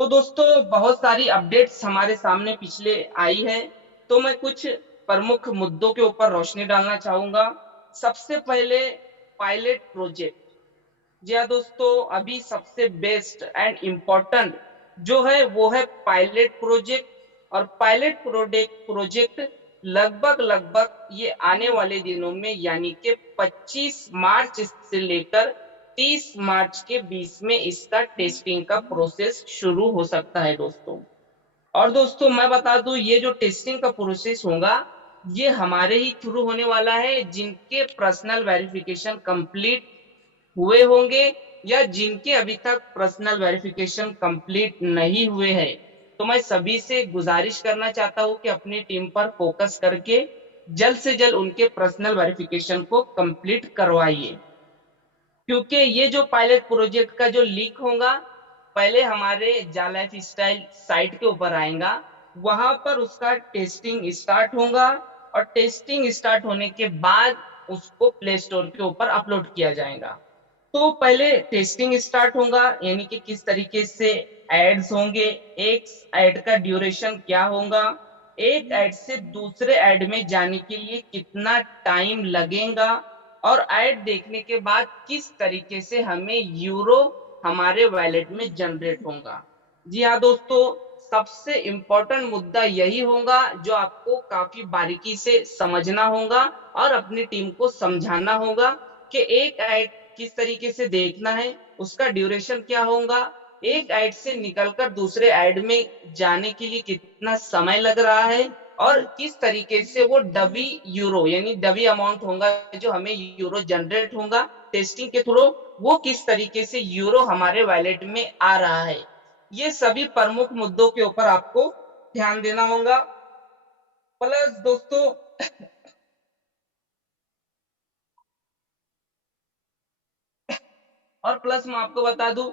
तो दोस्तों बहुत सारी अपडेट्स हमारे सामने पिछले आई है। तो मैं कुछ प्रमुख मुद्दों के ऊपर रोशनी डालना चाहूंगा। सबसे पहले पायलट प्रोजेक्ट। जी हाँ दोस्तों, अभी सबसे बेस्ट एंड इम्पोर्टेंट जो है वो है पायलट प्रोजेक्ट। और पायलट प्रोजेक्ट लगभग लगभग ये आने वाले दिनों में यानी कि 25 मार्च से लेकर 30 मार्च के बीच में इसका टेस्टिंग का प्रोसेस शुरू हो सकता है दोस्तों। और दोस्तों मैं बता दूं, ये जो टेस्टिंग का प्रोसेस होगा ये हमारे ही थ्रू होने वाला है, जिनके पर्सनल वेरिफिकेशन कंप्लीट हुए होंगे या जिनके अभी तक पर्सनल वेरिफिकेशन कंप्लीट नहीं हुए हैं। तो मैं सभी से गुजारिश करना चाहता हूं कि अपनी टीम पर फोकस करके जल्द से जल्द उनके पर्सनल वेरिफिकेशन को कंप्लीट करवाइए। क्योंकि ये जो पायलट प्रोजेक्ट का जो लीक होगा पहले हमारे जा लाइफ स्टाइल साइट के ऊपर आएगा, वहां पर उसका टेस्टिंग स्टार्ट होगा और टेस्टिंग स्टार्ट होने के बाद उसको प्ले स्टोर के ऊपर अपलोड किया जाएगा। तो पहले टेस्टिंग स्टार्ट होगा, यानी कि किस तरीके से एड्स होंगे, एक एड का ड्यूरेशन क्या होगा, एक एड से दूसरे एड में जाने के लिए कितना टाइम लगेगा, और एड देखने के बाद किस तरीके से हमें यूरो हमारे वॉलेट में जनरेट होगा। जी हाँ दोस्तों, सबसे इंपॉर्टेंट मुद्दा यही होगा जो आपको काफी बारीकी से समझना होगा और अपनी टीम को समझाना होगा कि एक एड किस तरीके से देखना है, उसका ड्यूरेशन क्या होगा, एक ऐड से निकलकर दूसरे ऐड में जाने के लिए कितना समय लग रहा है, और किस तरीके से वो डबी यूरो यानी डबी अमाउंट होगा जो हमें यूरो जनरेट होगा टेस्टिंग के थ्रू, वो किस तरीके से यूरो हमारे वॉलेट में आ रहा है। ये सभी प्रमुख मुद्दों के ऊपर आपको ध्यान देना होगा। प्लस दोस्तों और प्लस मैं आपको बता दूं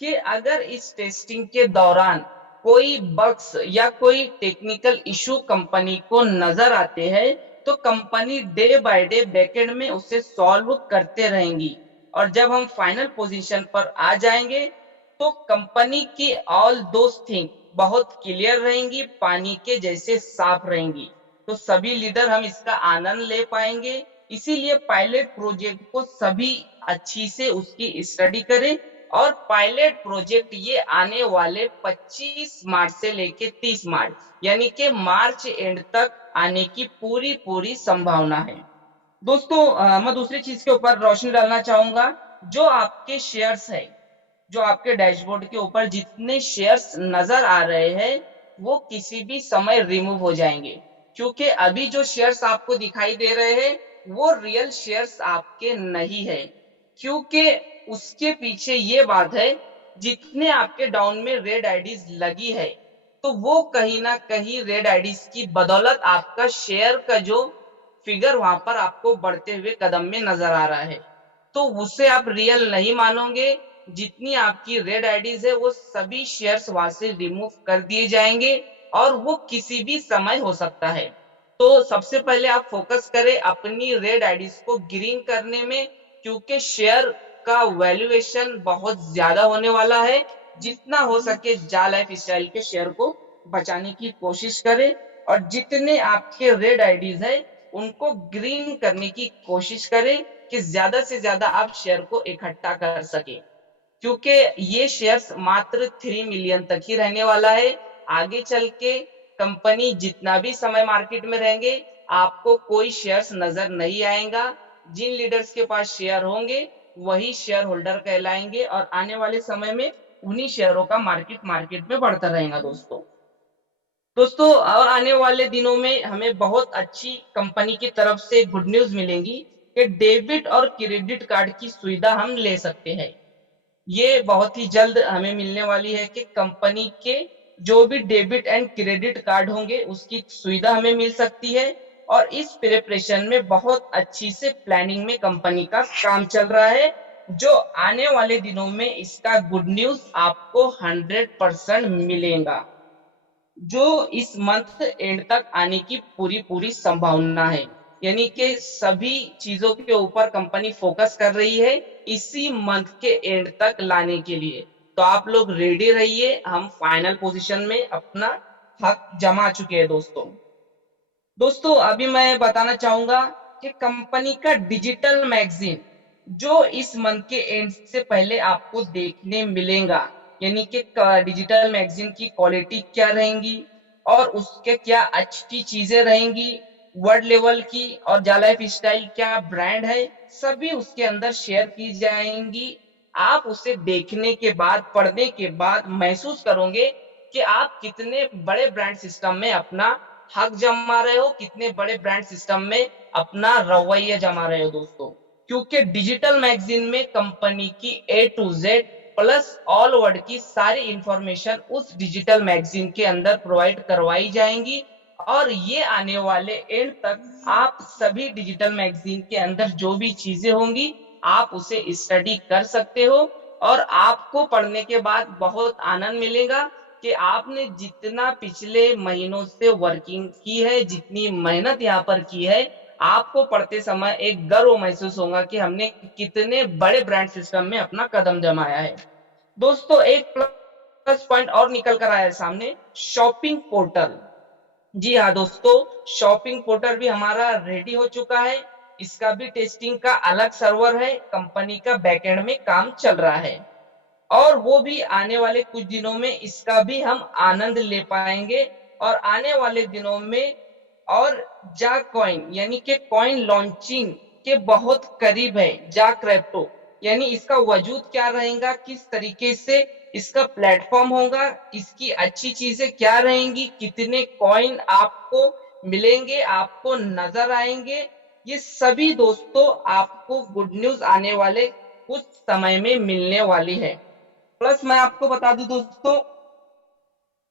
कि अगर इस टेस्टिंग के दौरान कोई बग्स या कोई टेक्निकल इशू कंपनी को नजर आते हैं तो company day by day backend में उसे सॉल्व करते रहेंगी। और जब हम फाइनल पोजीशन पर आ जाएंगे तो कंपनी की ऑल दोस थिंग बहुत क्लियर रहेंगी, पानी के जैसे साफ रहेंगी। तो सभी लीडर हम इसका आनंद ले पाएंगे। इसीलिए पायलट प्रोजेक्ट को सभी अच्छी से उसकी स्टडी करें। और पायलट प्रोजेक्ट ये आने वाले 25 मार्च से लेके 30 मार्च यानी कि मार्च एंड तक आने की पूरी पूरी संभावना है। दोस्तों मैं दूसरी चीज के ऊपर रोशनी डालना चाहूंगा। जो आपके शेयर्स है, जो आपके डैशबोर्ड के ऊपर जितने शेयर्स नजर आ रहे हैं वो किसी भी समय रिमूव हो जाएंगे। क्योंकि अभी जो शेयर्स आपको दिखाई दे रहे हैं वो रियल शेयर्स आपके नहीं है। क्योंकि उसके पीछे ये बात है, जितने आपके डाउन में रेड आईडीज लगी है तो वो कहीं ना कहीं रेड आईडीज की बदौलत आपका शेयर का जो फिगर वहां पर आपको बढ़ते हुए कदम में नजर आ रहा है, तो उसे आप रियल नहीं मानोगे। जितनी आपकी रेड आईडीज है वो सभी शेयर्स वहां से रिमूव कर दिए जाएंगे और वो किसी भी समय हो सकता है। तो सबसे पहले आप फोकस करें अपनी रेड आईडीज को ग्रीन करने में, क्योंकि शेयर का वैल्यूएशन बहुत ज्यादा होने वाला है। जितना हो सके जा लाइफ स्टाइल के शेयर को बचाने की कोशिश करें, और जितने आपके रेड आईडीज है उनको ग्रीन करने की कोशिश करें कि ज्यादा से ज्यादा आप शेयर को इकट्ठा कर सके। क्योंकि ये शेयर्स मात्र 3 मिलियन तक ही रहने वाला है। आगे चल के कंपनी जितना भी समय मार्केट में रहेंगे आपको कोई शेयर्स नजर नहीं आएगा। जिन लीडर्स के पास शेयर होंगे वही शेयर होल्डर कहलाएंगे और आने वाले समय में उन्हीं शेयरों का मार्केट में बढ़ता रहेगा दोस्तों और आने वाले दिनों में हमें बहुत अच्छी कंपनी की तरफ से गुड न्यूज मिलेंगी कि डेबिट और क्रेडिट कार्ड की सुविधा हम ले सकते हैं। ये बहुत ही जल्द हमें मिलने वाली है कि कंपनी के जो भी डेबिट एंड क्रेडिट कार्ड होंगे उसकी सुविधा हमें मिल सकती है। और इस प्रिपरेशन में बहुत अच्छी से प्लानिंग में कंपनी का काम चल रहा है, जो आने वाले दिनों में इसका गुड न्यूज आपको 100% मिलेगा, जो इस मंथ एंड तक आने की पूरी पूरी संभावना है। यानी कि सभी चीजों के ऊपर कंपनी फोकस कर रही है इसी मंथ के एंड तक लाने के लिए। तो आप लोग रेडी रहिए, हम फाइनल पोजीशन में अपना हक जमा चुके हैं दोस्तों। दोस्तों अभी मैं बताना चाहूंगा कि कंपनी का डिजिटल मैगजीन जो इस मंथ के एंड से पहले आपको देखने मिलेगा, यानी कि डिजिटल मैगजीन की क्वालिटी क्या रहेंगी और उसके क्या अच्छी चीजें रहेंगी, वर्ल्ड लेवल की और जा लाइफ स्टाइल क्या ब्रांड है, सभी उसके अंदर शेयर की जाएंगी। आप उसे देखने के बाद, पढ़ने के बाद महसूस करोगे कि आप कितने बड़े ब्रांड सिस्टम में अपना हक जमा रहे हो, कितने बड़े ब्रांड सिस्टम में अपना रवैया जमा रहे हो दोस्तों। क्योंकि डिजिटल मैगजीन में कंपनी की A to Z plus all world की सारी इंफॉर्मेशन उस डिजिटल मैगजीन के अंदर प्रोवाइड करवाई जाएंगी और ये आने वाले एंड तक आप सभी डिजिटल मैगजीन के अंदर जो भी चीजें होंगी आप उसे स्टडी कर सकते हो और आपको पढ़ने के बाद बहुत आनंद मिलेगा कि आपने जितना पिछले महीनों से वर्किंग की है, जितनी मेहनत यहाँ पर की है, आपको पढ़ते समय एक गर्व महसूस होगा कि हमने कितने बड़े ब्रांड सिस्टम में अपना कदम जमाया है। दोस्तों एक प्लस पॉइंट और निकल कर आया है सामने, शॉपिंग पोर्टल। जी हाँ दोस्तों, शॉपिंग पोर्टल भी हमारा रेडी हो चुका है। इसका भी टेस्टिंग का अलग सर्वर है, कंपनी का बैकएंड में काम चल रहा है और वो भी आने वाले कुछ दिनों में इसका भी हम आनंद ले पाएंगे। और आने वाले दिनों में और जा कॉइन यानी कि कॉइन लॉन्चिंग के बहुत करीब है, जा क्रिप्टो यानी इसका वजूद क्या रहेगा, किस तरीके से इसका प्लेटफॉर्म होगा, इसकी अच्छी चीजें क्या रहेंगी, कितने कॉइन आपको मिलेंगे, आपको नजर आएंगे, ये सभी दोस्तों आपको गुड न्यूज आने वाले कुछ समय में मिलने वाली है। प्लस मैं आपको बता दूं दोस्तों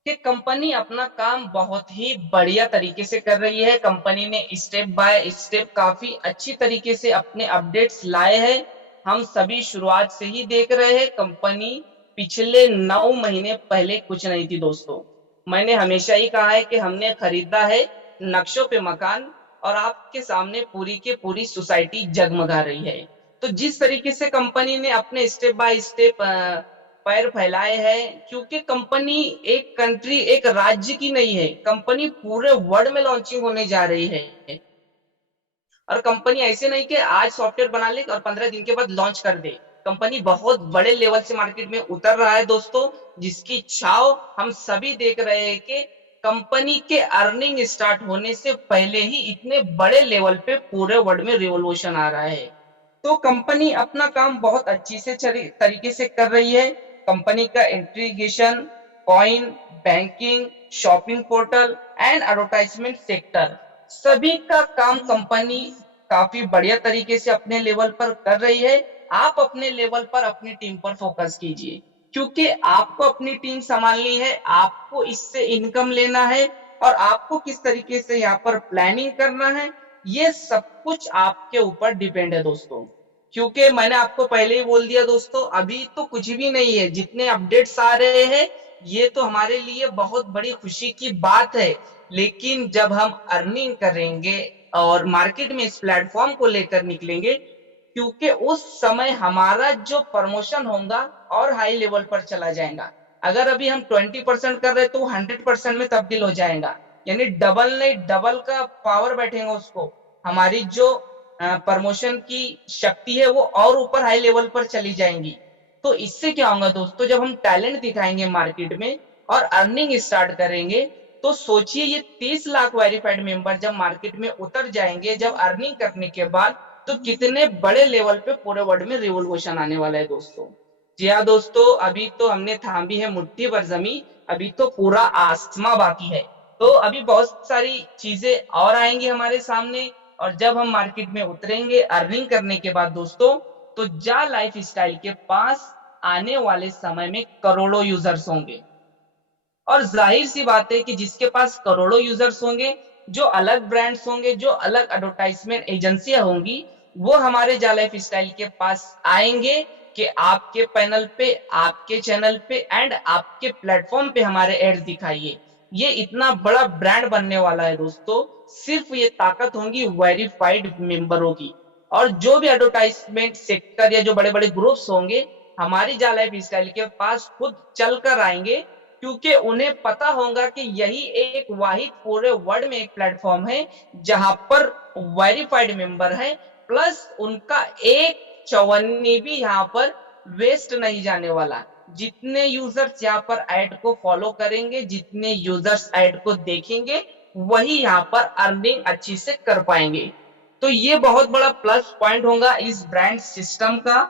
कि कंपनी अपना काम बहुत ही बढ़िया तरीके से कर रही है। कंपनी ने स्टेप बाय स्टेप काफी अच्छी तरीके से अपने अपडेट्स लाए हैं। हम सभी शुरुआत से ही देख रहे हैं, कंपनी पिछले 9 महीने पहले कुछ नहीं थी दोस्तों। मैंने हमेशा ही कहा है कि हमने खरीदा है नक्शों पे मकान और आपके सामने पूरी की पूरी सोसाइटी जगमगा रही है। तो जिस तरीके से कंपनी ने अपने स्टेप बाय स्टेप पैर फैलाए हैं, क्योंकि कंपनी एक कंट्री, एक राज्य की नहीं है, कंपनी पूरे वर्ल्ड में लॉन्चिंग होने जा रही है। और कंपनी ऐसे नहीं कि आज सॉफ्टवेयर बना ले और 15 दिन के बाद लॉन्च कर दे। कंपनी बहुत बड़े लेवल से मार्केट में उतर रहा है दोस्तों, जिसकी छाव हम सभी देख रहे हैं कि कंपनी के अर्निंग स्टार्ट होने से पहले ही इतने बड़े लेवल पे पूरे वर्ल्ड में रिवॉल्यूशन आ रहा है। तो कंपनी अपना काम बहुत अच्छी से तरीके से कर रही है। कंपनी का integration, coin, banking, shopping portal and advertisement sector, सभी का काम कंपनी काफी बढ़िया तरीके से अपने लेवल पर कर रही है। आप अपने लेवल पर अपनी टीम पर फोकस कीजिए, क्योंकि आपको अपनी टीम संभालनी है, आपको इससे इनकम लेना है और आपको किस तरीके से यहाँ पर प्लानिंग करना है, ये सब कुछ आपके ऊपर डिपेंड है दोस्तों। क्योंकि मैंने आपको पहले ही बोल दिया दोस्तों, अभी तो कुछ भी नहीं है, जितने अपडेट्स आ रहे हैं ये तो हमारे लिए बहुत बड़ी खुशी की बात है। लेकिन जब हम अर्निंग करेंगे और मार्केट में इस प्लेटफॉर्म को लेकर निकलेंगे, क्योंकि उस समय हमारा जो प्रमोशन होगा और हाई लेवल पर चला जाएगा। अगर अभी हम 20% कर रहे हैं तो 100% में तब्दील हो जाएगा, यानी डबल नहीं डबल का पावर बैठेगा उसको। हमारी जो प्रमोशन की शक्ति है वो और ऊपर हाई लेवल पर चली जाएंगी। तो इससे क्या होगा दोस्तों, जब हम टैलेंट दिखाएंगे मार्केट में और अर्निंग स्टार्ट करेंगे, तो सोचिए ये 30 लाख वेरीफाइड मेंबर जब मार्केट में उतर जाएंगे, जब अर्निंग करने के बाद, तो कितने बड़े लेवल पे पूरे वर्ल्ड में रिवॉल्यूशन आने वाला है दोस्तों। जी हाँ दोस्तों, अभी तो हमने थामी है मुट्ठी भर जमी, अभी तो पूरा आसमां बाकी है। तो अभी बहुत सारी चीजें और आएंगी हमारे सामने और जब हम मार्केट में उतरेंगे अर्निंग करने के बाद दोस्तों, तो जा लाइफ स्टाइल के पास आने वाले समय में करोड़ों यूजर्स होंगे। और जाहिर सी बात है कि जिसके पास करोड़ों यूजर्स होंगे, जो अलग ब्रांड्स होंगे, जो अलग एडवर्टाइजमेंट एजेंसियां होंगी, वो हमारे जा लाइफ स्टाइल के पास आएंगे कि आपके पैनल पे, आपके चैनल पे एंड आपके प्लेटफॉर्म पे हमारे एड्स दिखाइए। ये इतना बड़ा ब्रांड बनने वाला है दोस्तों, सिर्फ ये ताकत होंगी वेरीफाइड मेंबरों की। और जो भी एडवर्टाइजमेंट सेक्टर या जो बड़े बड़े ग्रुप्स होंगे, हमारी जा लाइफ स्टाइल के पास खुद चल कर आएंगे, क्योंकि उन्हें पता होगा कि यही एक वाहिद पूरे वर्ल्ड में एक प्लेटफॉर्म है जहां पर वेरीफाइड मेंबर है, प्लस उनका एक चवन्नी भी यहाँ पर वेस्ट नहीं जाने वाला। जितने यूजर्स यहाँ पर ऐड को फॉलो करेंगे, जितने यूजर्स ऐड को देखेंगे, वही यहाँ पर अर्निंग अच्छी से कर पाएंगे। तो ये बहुत बड़ा प्लस पॉइंट होगा इस ब्रांड सिस्टम का।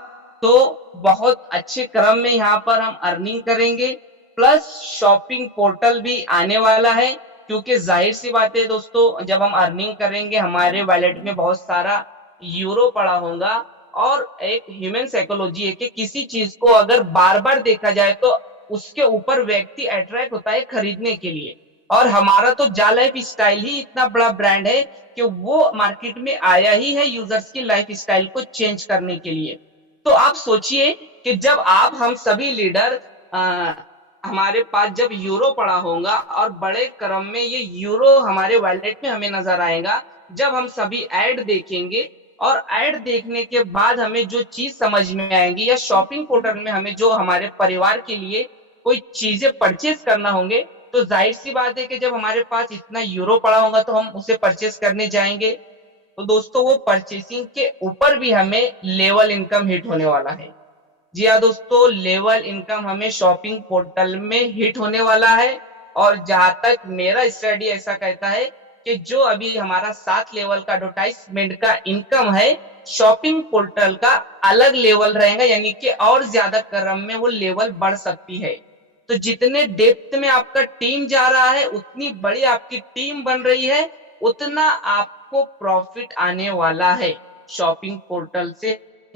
तो बहुत अच्छे क्रम में यहाँ पर हम अर्निंग करेंगे, प्लस शॉपिंग पोर्टल भी आने वाला है, क्योंकि जाहिर सी बात है दोस्तों, जब हम अर्निंग करेंगे हमारे वॉलेट में बहुत सारा यूरो पड़ा होगा। और एक ह्यूमन साइकोलॉजी है कि किसी चीज को अगर बार बार देखा जाए तो उसके ऊपर व्यक्ति अट्रैक्ट होता है खरीदने के लिए। और हमारा तो जा लाइफ स्टाइल ही इतना बड़ा ब्रांड है कि वो मार्केट में आया ही है यूजर्स की लाइफ स्टाइल को चेंज करने के लिए। तो आप सोचिए कि जब आप हम सभी लीडर हमारे पास जब यूरो पड़ा होगा और बड़े क्रम में ये यूरो हमारे वॉलेट में हमें नजर आएगा, जब हम सभी ऐड देखेंगे और ऐड देखने के बाद हमें जो चीज समझ में आएगी, या शॉपिंग पोर्टल में हमें जो हमारे परिवार के लिए कोई चीजें परचेज करना होंगे, तो जाहिर सी बात है कि जब हमारे पास इतना यूरो पड़ा होगा तो हम उसे परचेज करने जाएंगे। तो दोस्तों वो परचेसिंग के ऊपर भी हमें लेवल इनकम हिट होने वाला है। जी हाँ दोस्तों, लेवल इनकम हमें शॉपिंग पोर्टल में हिट होने वाला है। और जहां तक मेरा स्टडी ऐसा कहता है कि जो अभी हमारा 7 लेवल का एडवर्टाइजमेंट का इनकम है, शॉपिंग पोर्टल का अलग लेवल रहेगा, यानी कि और ज्यादा क्रम में वो लेवल बढ़ सकती है। तो जितने डेप्थ में आपका टीम जा रहा है, उतनी बड़ी आपकी टीम बन रही है, उतना आपको प्रॉफिट आने वाला है शॉपिंग पोर्टल से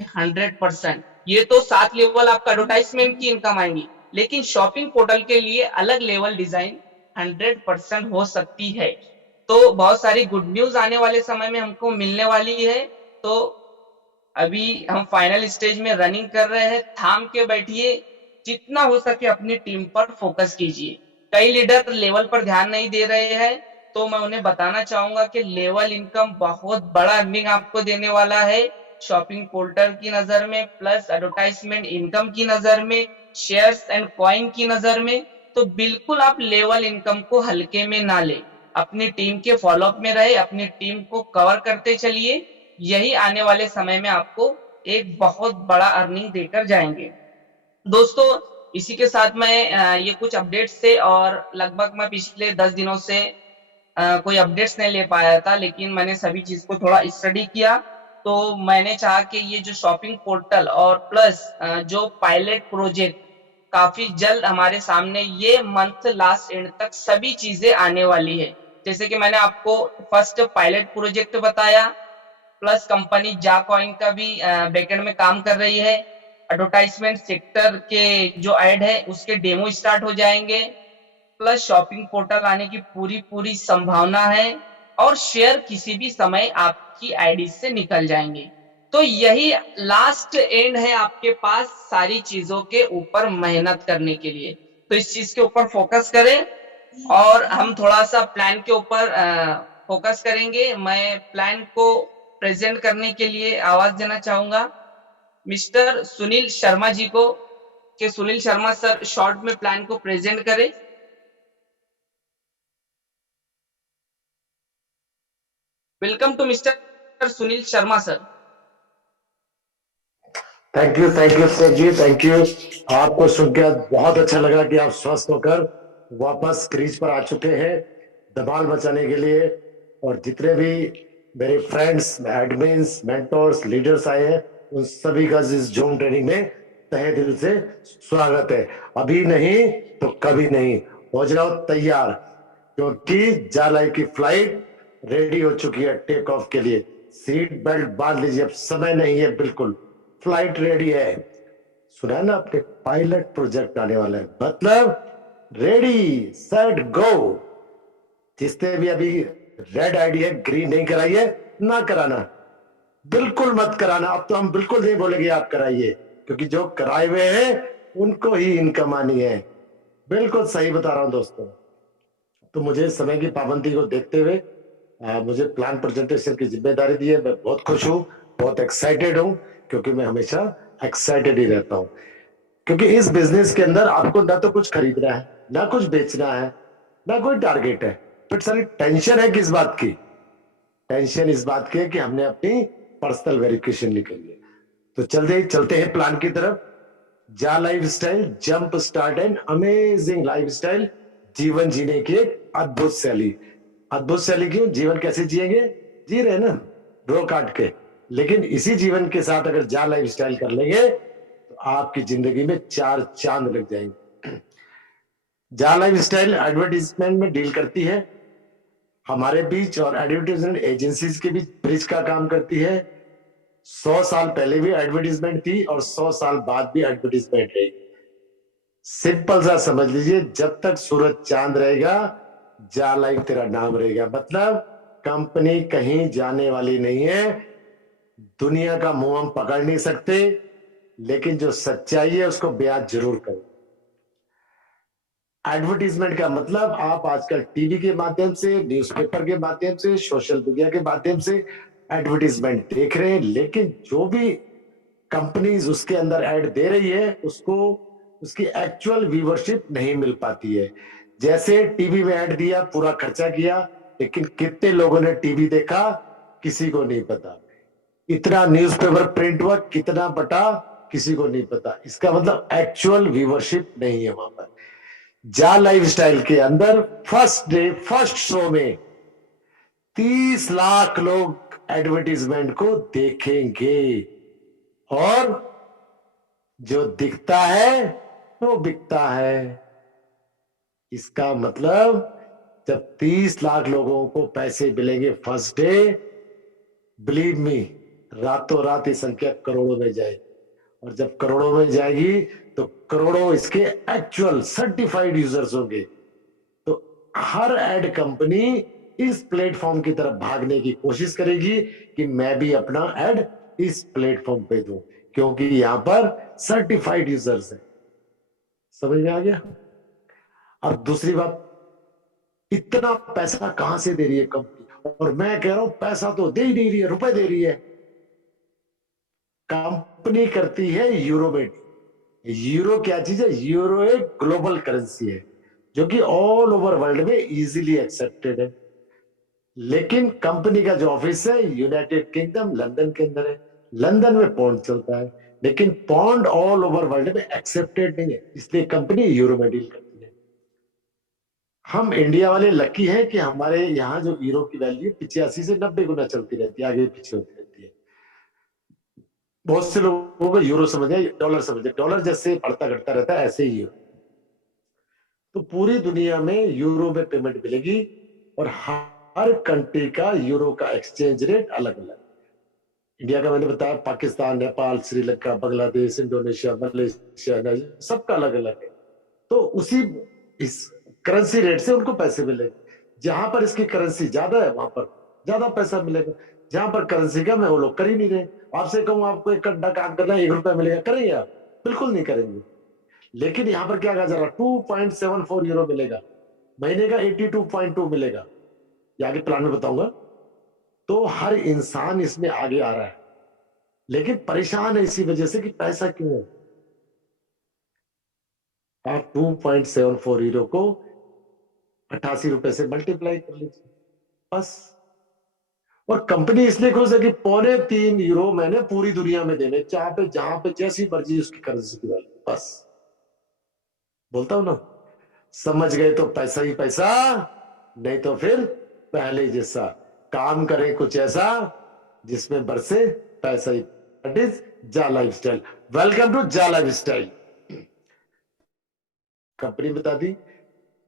100%। ये तो 7 लेवल आपका एडवर्टाइजमेंट की इनकम आएंगी, लेकिन शॉपिंग पोर्टल के लिए अलग लेवल डिजाइन 100% हो सकती है। तो बहुत सारी गुड न्यूज आने वाले समय में हमको मिलने वाली है। तो अभी हम फाइनल स्टेज में रनिंग कर रहे हैं, थाम के बैठिए, जितना हो सके अपनी टीम पर फोकस कीजिए। कई लीडर लेवल पर ध्यान नहीं दे रहे हैं, तो मैं उन्हें बताना चाहूंगा कि लेवल इनकम बहुत बड़ा अर्निंग आपको देने वाला है शॉपिंग पोर्टल की नजर में, प्लस एडवर्टाइजमेंट इनकम की नजर में, शेयर्स एंड कॉइन की नजर में। तो बिल्कुल आप लेवल इनकम को हल्के में ना ले, अपनी टीम के फॉलोअप में रहे, अपनी टीम को कवर करते चलिए। यही आने वाले समय में आपको एक बहुत बड़ा अर्निंग देकर जाएंगे। दोस्तों इसी के साथ मैं ये कुछ अपडेट्स थे, और लगभग मैं पिछले 10 दिनों से कोई अपडेट्स नहीं ले पाया था, लेकिन मैंने सभी चीज को थोड़ा स्टडी किया। तो मैंने चाहा कि ये जो शॉपिंग पोर्टल और प्लस जो पायलट प्रोजेक्ट काफी जल्द हमारे सामने, ये मंथ लास्ट एंड तक सभी चीजें आने वाली है। जैसे कि मैंने आपको फर्स्ट पायलट प्रोजेक्ट बताया, प्लस कंपनी जा कॉइन का भी बैकएंड में काम कर रही है। एडवर्टाइजमेंट सेक्टर के जो ऐड है उसके डेमो स्टार्ट हो जाएंगे, प्लस शॉपिंग पोर्टल आने की पूरी पूरी संभावना है, और शेयर किसी भी समय आपकी आईडी से निकल जाएंगे। तो यही लास्ट एंड है आपके पास सारी चीजों के ऊपर मेहनत करने के लिए। तो इस चीज के ऊपर फोकस करें, और हम थोड़ा सा प्लान के ऊपर फोकस करेंगे। मैं प्लान को प्रेजेंट करने के लिए आवाज देना चाहूंगा मिस्टर सुनील शर्मा जी को, कि सुनील शर्मा सर शॉर्ट में प्लान को प्रेजेंट करें। Welcome to mister Sunil Sharma sir. Thank you sir ji, thank you. आपको सुनकर बहुत अच्छा लगा कि आप स्वस्थ होकर वापस क्रीज पर आ चुके हैं धमाल मचाने के लिए। और जितने भी मेरे फ्रेंड्स, एडमिन्स, मेंटोर्स, लीडर्स आए हैं, उन सभी का इस जूम ट्रेनिंग में तहे दिल से स्वागत है। अभी नहीं तो कभी नहीं, हो जाओ तैयार, क्योंकि जा लाइफ की फ्लाइट रेडी हो चुकी है टेक ऑफ के लिए। सीट बेल्ट बांध लीजिए, अब समय नहीं है, बिल्कुल फ्लाइट रेडी है। सुना है ना आपने, पायलट प्रोजेक्ट आने वाला है, मतलब रेडी सेट गो। जिसने भी अभी रेड आईडी है, ग्रीन नहीं कराई है, ना कराना, बिल्कुल मत कराना। अब तो हम बिल्कुल नहीं बोलेंगे आप कराइए, क्योंकि जो कराए हुए हैं उनको ही इनकम आनी है। बिल्कुल सही बता रहा हूं दोस्तों। तो मुझे समय की पाबंदी को देखते हुए मुझे प्लान प्रेजेंटेशन की जिम्मेदारी दी है। मैं बहुत खुश हूं, बहुत एक्साइटेड हूं, क्योंकि मैं हमेशा एक्साइटेड ही रहता हूं। क्योंकि इस बिजनेस के अंदर आपको ना तो कुछ खरीदना है, ना कुछ बेचना है, ना कोई टारगेट है। फिर सारी टेंशन है किस बात की? टेंशन इस बात की है कि हमने अपनी पर्सनल वेरिफिकेशन निकाली है। तो चलते हैं प्लान की तरफ। जा life style, jump start and amazing life style, जीवन जीने की एक अद्भुत शैली। अद्भुत शैली क्यों? जीवन कैसे जिएंगे? जी रहे ना, रो काट के। लेकिन इसी जीवन के साथ अगर जा लाइफ स्टाइल कर लेंगे तो आपकी जिंदगी में 4 चांद लग जाएंगे। जा लाइफ स्टाइल एडवर्टीजमेंट में डील करती है, हमारे बीच और एडवर्टीजमेंट एजेंसीज के बीच ब्रिज का काम करती है। 100 साल पहले भी एडवर्टीजमेंट थी और 100 साल बाद भी एडवर्टीजमेंट रहेगी। सिंपल सा समझ लीजिए, जब तक सूरज चांद रहेगा जा लाइफ तेरा नाम रहेगा। मतलब कंपनी कहीं जाने वाली नहीं है। दुनिया का मुंह हम पकड़ नहीं सकते, लेकिन जो सच्चाई है उसको बयान जरूर करो। एडवर्टीजमेंट का मतलब आप आजकल टीवी के माध्यम से, न्यूज़पेपर के माध्यम से, सोशल मीडिया के माध्यम से एडवर्टीजमेंट देख रहे हैं, लेकिन जो भी कंपनीज उसके अंदर ऐड दे रही है उसको उसकी एक्चुअल व्यूवरशिप नहीं मिल पाती है। जैसे टीवी में ऐड दिया, पूरा खर्चा किया, लेकिन कितने लोगों ने टीवी देखा किसी को नहीं पता। इतना न्यूज़पेपर प्रिंट हुआ, कितना बटा किसी को नहीं पता। इसका मतलब एक्चुअल व्यूवरशिप नहीं है वहां पर। जा लाइफ स्टाइल के अंदर फर्स्ट डे फर्स्ट शो में 30 लाख लोग एडवर्टीजमेंट को देखेंगे, और जो दिखता है वो बिकता है। इसका मतलब जब 30 लाख लोगों को पैसे मिलेंगे फर्स्ट डे, बिलीव मी, रातों रात ये संख्या करोड़ों में जाएगी। और जब करोड़ों में जाएगी तो करोड़ों इसके एक्चुअल सर्टिफाइड यूजर्स होंगे। तो हर एड कंपनी इस प्लेटफॉर्म की तरफ भागने की कोशिश करेगी कि मैं भी अपना एड इस प्लेटफॉर्म पे दूं, क्योंकि यहां पर सर्टिफाइड यूजर्स है। समझ में आ गया? अब दूसरी बात, इतना पैसा कहां से दे रही है कंपनी? और मैं कह रहा हूं पैसा तो दे ही नहीं रही है, रुपए दे रही है। कंपनी करती है यूरो में। यूरो क्या चीज है? यूरो एक ग्लोबल करेंसी है जो कि ऑल ओवर वर्ल्ड में इजीली एक्सेप्टेड है। लेकिन कंपनी का जो ऑफिस है यूनाइटेड किंगडम लंदन के अंदर है। लंदन में पौंड चलता है, लेकिन पौंड ऑल ओवर वर्ल्ड में एक्सेप्टेड नहीं है, इसलिए कंपनी यूरो में डील करती है। हम इंडिया वाले लकी हैं कि हमारे यहाँ जो यूरो की वैल्यू 85 से 90 गुना चलती रहती है, आगे पीछे होती रहती है। बहुत से लोगों को यूरो समझ है, डॉलर समझ है। डॉलर जैसे बढ़ता घटता रहता है, ऐसे ही यूरो। तो पूरी दुनिया में यूरो में पेमेंट मिलेगी, और हर कंट्री का यूरो का एक्सचेंज रेट अलग अलग। इंडिया का मैंने बताया, पाकिस्तान, नेपाल, श्रीलंका, बांग्लादेश, इंडोनेशिया, मलेशिया, सबका अलग अलग है। तो उसी इस करेंसी रेट से उनको पैसे मिलेंगे। जहां पर इसकी करेंसी ज्यादा है वहां पर ज्यादा पैसा मिलेगा, जहां पर करेंसी कम है वो लोग कर ही नहीं रहे। आपसे कहूं आपको एक घंटा काम करना है, 1 रुपया मिलेगा, करेंगे आप? बिल्कुल नहीं करेंगे। लेकिन यहां पर क्या कहा जा रहा है? 2.74 यूरो मिलेगा, महीने का 82.2 मिलेगा। ये आगे प्लान में बताऊंगा। तो हर इंसान इसमें आगे आ रहा है, लेकिन परेशान है इसी वजह से कि पैसा क्यों है। आप 2.74 यूरो को 88 रुपए से मल्टीप्लाई कर लीजिए बस। और कंपनी इसलिए खुश है कि 3.25 यूरो मैंने पूरी दुनिया में देने, चाहे पे जहां पे जैसी मर्जी उसकी करेंसी की वैल्यू, बस। बोलता हूं ना, समझ गए तो पैसा ही पैसा, नहीं तो फिर पहले जैसा काम करें कुछ ऐसा जिसमें बरसे पैसा ही। दैट इज जा लाइफ स्टाइल। वेलकम टू जा लाइफ स्टाइल। कंपनी बता दी,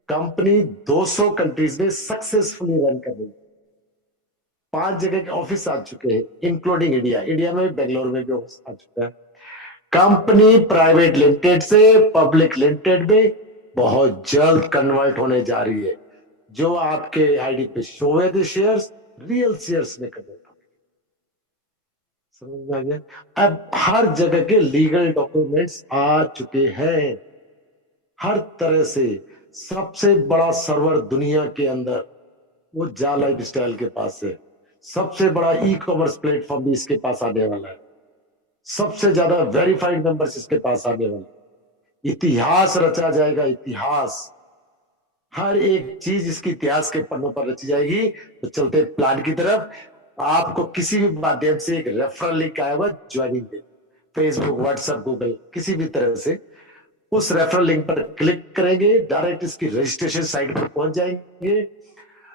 कंपनी 200 कंट्रीज में सक्सेसफुली रन कर रही है। 5 जगह के ऑफिस आ चुके हैं, इंक्लूडिंग इंडिया। इंडिया में बेंगलोर में भी ऑफिस आ चुका है। कंपनी प्राइवेट लिमिटेड से पब्लिक लिमिटेड में बहुत जल्द कन्वर्ट होने जा रही है। जो आपके आईडी पे शो हुए थे शेयर्स, रियल शेयर्स में कन्वर्ट हो गए। समझ में आ गया? अब हर जगह के लीगल डॉक्यूमेंट्स आ चुके हैं, हर तरह से। सबसे बड़ा सर्वर दुनिया के अंदर वो जा लाइफ स्टाइल के पास है। सबसे बड़ा ई कॉमर्स प्लेटफॉर्म भी इसके पास आने वाला है। सबसे ज्यादा वेरीफाइड मेंबर्स इसके पास आने वाले। इतिहास रचा जाएगा, इतिहास, हर एक चीज इसकी इतिहास के पन्नों पर रची जाएगी। तो चलते प्लान की तरफ। आपको किसी भी माध्यम से एक रेफरल लिंक आया हुआ ज्वाइनिंग पे, फेसबुक, व्हाट्सएप, गूगल, किसी भी तरह से उस रेफरल लिंक पर क्लिक करेंगे, डायरेक्ट इसकी रजिस्ट्रेशन साइट पर पहुंच जाएंगे।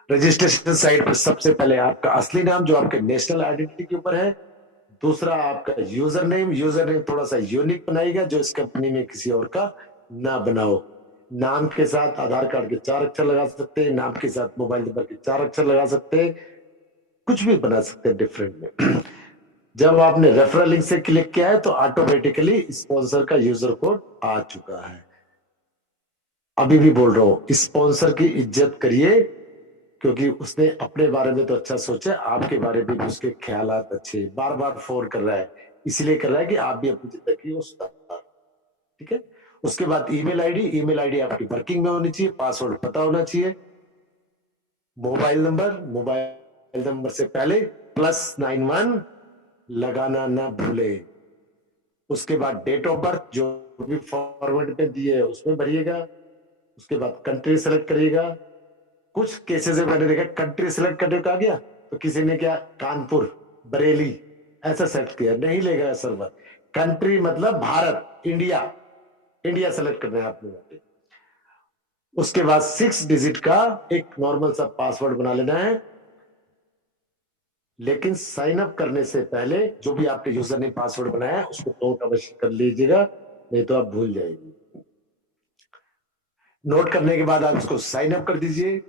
रजिस्ट्रेशन साइट पर सबसे पहले आपका असली नाम जो आपके नेशनल आइडेंटिटी के ऊपर है, दूसरा आपका यूजर नेम, यूजर नेम थोड़ा सा यूनिक बनाएगा जो इस कंपनी में किसी और का ना बनाओ। नाम के साथ आधार कार्ड के 4 अक्षर लगा सकते हैं, नाम के साथ मोबाइल नंबर के 4 अक्षर लगा सकते हैं, कुछ भी बना सकते हैं डिफरेंट में। जब आपने रेफरल लिंक से क्लिक किया है तो ऑटोमेटिकली स्पॉन्सर का यूजर कोड आ चुका है। अभी भी बोल रहा हूं, स्पॉन्सर की इज्जत करिए, क्योंकि उसने अपने बारे में तो अच्छा सोचा, आपके बारे में भी उसके ख्यालात अच्छे। बार बार फोन कर रहा है, इसलिए कर रहा है कि आप भी अपनी जिंदगी को सुधार। ठीक है। उसके बाद ईमेल आईडी, ईमेल आईडी आपकी वर्किंग में होनी चाहिए, पासवर्ड पता होना चाहिए। मोबाइल नंबर से पहले +91 लगाना ना भूले। उसके बाद डेट ऑफ बर्थ जो भी फॉर्मेट में दिए है उसमें भरिएगा। उसके बाद कंट्री सेलेक्ट करिएगा। कुछ केसेस में मैंने देखा कंट्री सेलेक्ट करने को आ गया तो किसी ने क्या कानपुर, बरेली ऐसा सेलेक्ट किया, नहीं लेगा सर्वर। कंट्री मतलब भारत, इंडिया, इंडिया सेलेक्ट करना है आपने। उसके बाद 6 डिजिट का एक नॉर्मल सा पासवर्ड बना लेना है। लेकिन साइन अप करने से पहले जो भी आपने यूजर नेम पासवर्ड बनाया है उसको नोट अवश्य कर लीजिएगा, नहीं तो आप भूल जाएंगे। नोट करने के बाद आप उसको साइन अप कर दीजिए।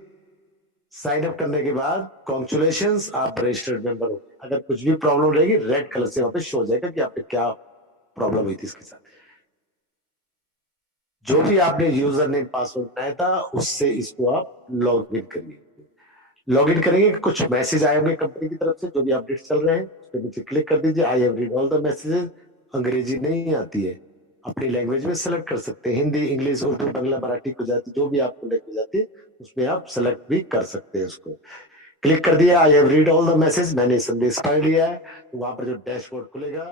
साइन अप करने के बाद कॉन्ग्रेचुलेशंस, आप रजिस्टर्ड मेंबर हो। अगर कुछ भी प्रॉब्लम रहेगी रेड कलर से वहां पे शो हो जाएगा कि आपने क्या प्रॉब्लम हुई थी इसके साथ। जो भी आपने यूजर नेम पासवर्ड बनाया था उससे इसको आप लॉग इन करिए। लॉग इन करेंगे, कुछ मैसेज आए होंगे कंपनी की तरफ से जो भी अपडेट चल रहे हैं उस पर नीचे क्लिक कर दीजिए। I have read all the messages. अंग्रेजी नहीं आती है, अपनी लैंग्वेज में सेलेक्ट कर सकते हैं, हिंदी, इंग्लिश, उर्दू, बांग्ला, मराठी, गुजराती, जो भी आपको लैंग्वेज आती है उसमें आप सेलेक्ट भी कर सकते हैं। उसको क्लिक कर दिया, I have read all the message, मैंने संदेश पढ़ लिया है। तो वहां पर जो डैशबोर्ड खुलेगा